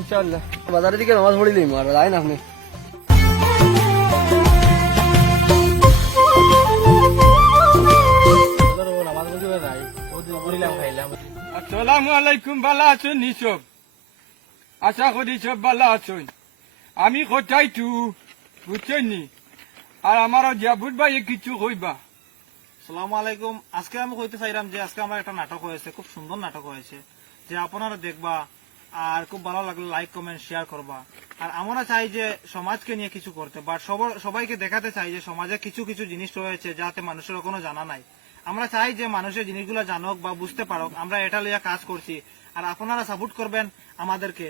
ইনশাআল্লাহ বাজারের দিকে নামাজ পড়ি দিই মার যাই না আপনি আসসালামু আলাইকুম, ভালো আছেন নিসব? আশা করি সব ভালো আছেন। আমি কোথায় তু বুঝছেন নি, আর আমার জাবুর ভাই কিছু কইবা। আসসালামু আলাইকুম। আজকে আমি কইতে চাইলাম যে আজকে আমার একটা নাটক হয়েছে, খুব সুন্দর নাটক হয়েছে, যে আপনারা দেখবা আর খুব ভালো লাগলে লাইক কমেন্ট শেয়ার করবা। আর আমরা চাই যে সমাজকে নিয়ে কিছু করতে, বা সবাইকে দেখাতে চাই যে সমাজে কিছু কিছু জিনিস রয়েছে যাতে মানুষের কোনো জানা নাই। আমরা চাই যে মানুষের জিনিসগুলো জানুক বা বুঝতে পারুক, আমরা এটা লইয়া কাজ করছি। আর আপনারা সাপোর্ট করবেন আমাদেরকে।